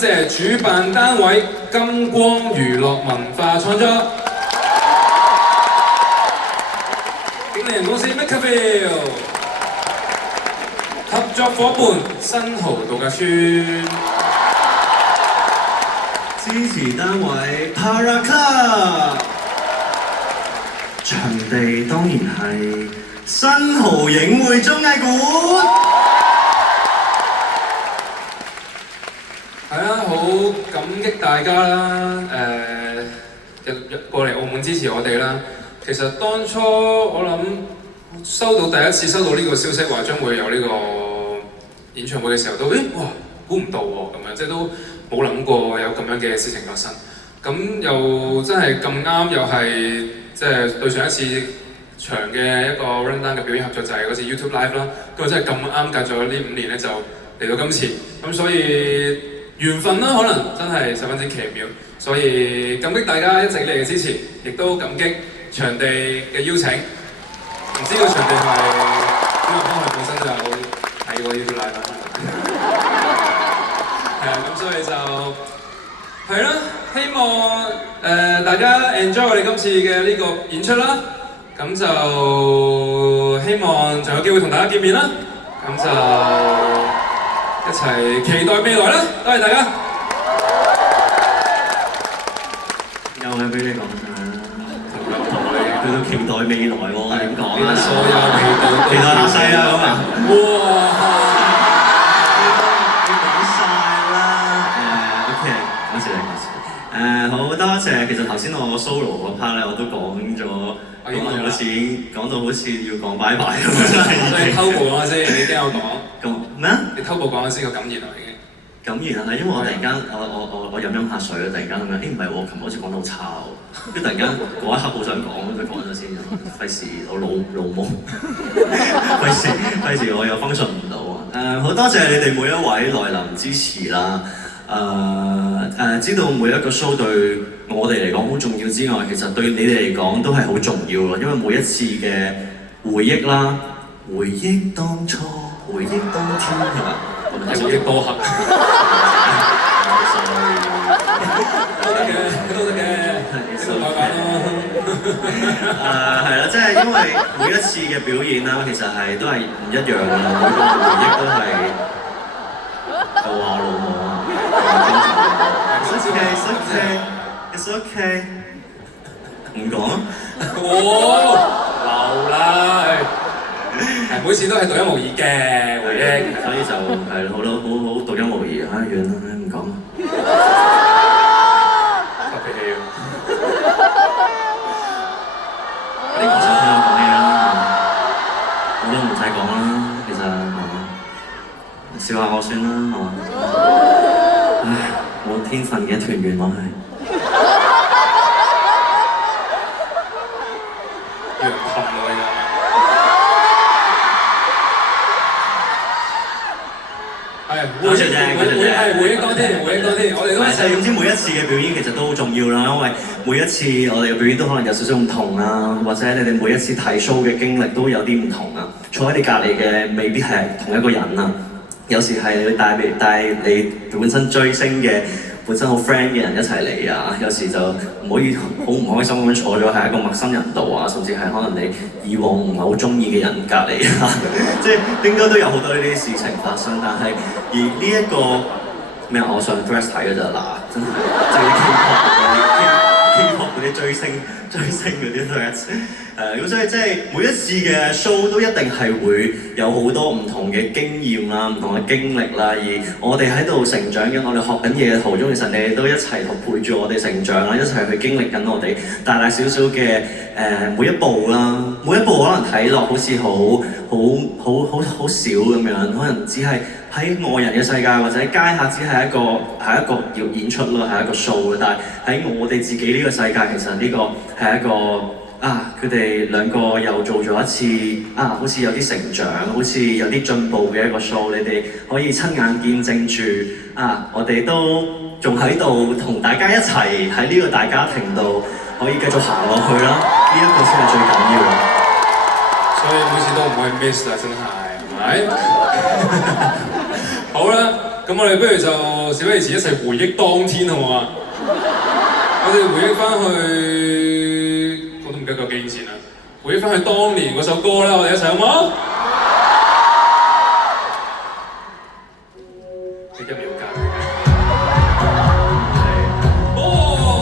謝主辦單位金光娛樂文化創作，經理人公司 MakerVille， 合作伙伴新濠度假村，支持單位 Para Club， 場地當然係新濠影匯綜藝館。係啦，好感激大家啦，過嚟澳門支持我哋啦。其實當初我諗第一次收到呢個消息話將會有呢個演唱會嘅時候，都哇估唔到喎，咁樣即係都冇諗過有咁樣嘅事情發生。咁又真係咁啱，又係即係對上一次長嘅一個 rundown 嘅表演合作就係嗰次 YouTube Live 啦。咁真係咁啱隔咗呢5年咧，就嚟到今次。咁所以緣分啦，可能真係十分之奇妙。所以感激大家一直以嚟嘅支持，亦都感激場地嘅邀請。唔知個場地係因為佢本身就有睇過 YouTube Live 係啊，咁所以就係啦，希望大家 enjoy 我哋今次嘅呢個演出啦。咁就希望仲有機會同大家見面啦。咁就一齊期待未來啦！多謝大家。有嘅俾你講晒啦，佢都期待未來喎，點講啊？所有期待下世啊咁啊！哇！你講晒啦，OK， 多謝你，多謝。好多謝，其實頭先我 solo 嗰 part 咧，我都講咗，講到好似要講拜拜咁樣。你偷步講下先，你驚我講？咁咩啊？你偷步講下先個感言啊已經。感言啊，因為我突然間我飲下水啦，突然間咁樣，唔係喎，琴日好似講得好差喎，跟住突然間嗰一刻好想講，就講咗先，費事我老母，費事我又 function 唔到啊！好多謝你哋每一位來臨支持啦，知道每一個 show 對我哋嚟講好重要之外，其實對你哋嚟講都係好重要咯，因為每一次嘅回憶啦，回憶當初，回憶當天係嘛？回憶多刻。都得嘅，繼續改版咯。係啦，即係因為每一次嘅表演啦，其實係都係唔一樣嘅，每個回憶都係又話老母啊。It's okay，唔講啊。流啦，係每次都係獨一無二嘅回憶，所以就係好咯，好獨一無二啊！完啦，唔講啦。發脾氣啊！你唔想聽我講嘢啦，我都唔使講啦，其實係嘛，笑下我算啦，係嘛。唉，冇天分嘅團員我係。要人氹我而家。多謝啫，回憶多啲，回憶多啲，我哋都係總之每一次嘅表演其實都好重要啦，因為每一次我哋嘅表演都可能有少少唔同啊，或者你哋每一次睇 show 嘅經歷都有啲唔同啊。坐喺你隔離嘅未必係同一個人啊，有時係你帶你本身追星嘅本身好 friend 嘅人一齊嚟啊，有時就唔可以好唔開心咁樣坐咗喺一個陌生人度啊，甚至係可能你以往唔係好中意嘅人隔離啊，即係應該都有好多呢啲事情發生，但係而呢一個咩我上 Dress 睇嘅咋嗱，真係即係 K-pop 嗰啲追星嗰啲都係咁所以即係每一次嘅 show 都一定係會有好多唔同嘅經驗啦、唔同嘅經歷啦，而我哋喺度成長緊，我哋學緊嘢嘅途中，其實你哋都一齊陪住我哋成長啦，一齊去經歷緊我哋大大小小嘅每一步啦，每一步可能睇落好似好少咁樣，可能只係喺外人嘅世界或者喺街下只係一個要演出咯，係一個 show 但係喺我哋自己呢個世界，其實呢個係一個佢哋兩個又做咗一次好似有啲成長，好似有啲進步嘅一個 show， 你哋可以親眼見證住我哋都仲喺度同大家一齊喺呢個大家庭度可以繼續行落去啦，呢一個先係最緊要嘅。所以每次都唔會 miss 啦，真係，係咪？好啦，咁咁我哋不如就事不宜遲，一齊回憶當天好唔好啊？我哋回憶翻去，我都唔記得個幾年前啦。回憶翻去當年嗰首歌啦，我哋一齊好唔好？一秒間。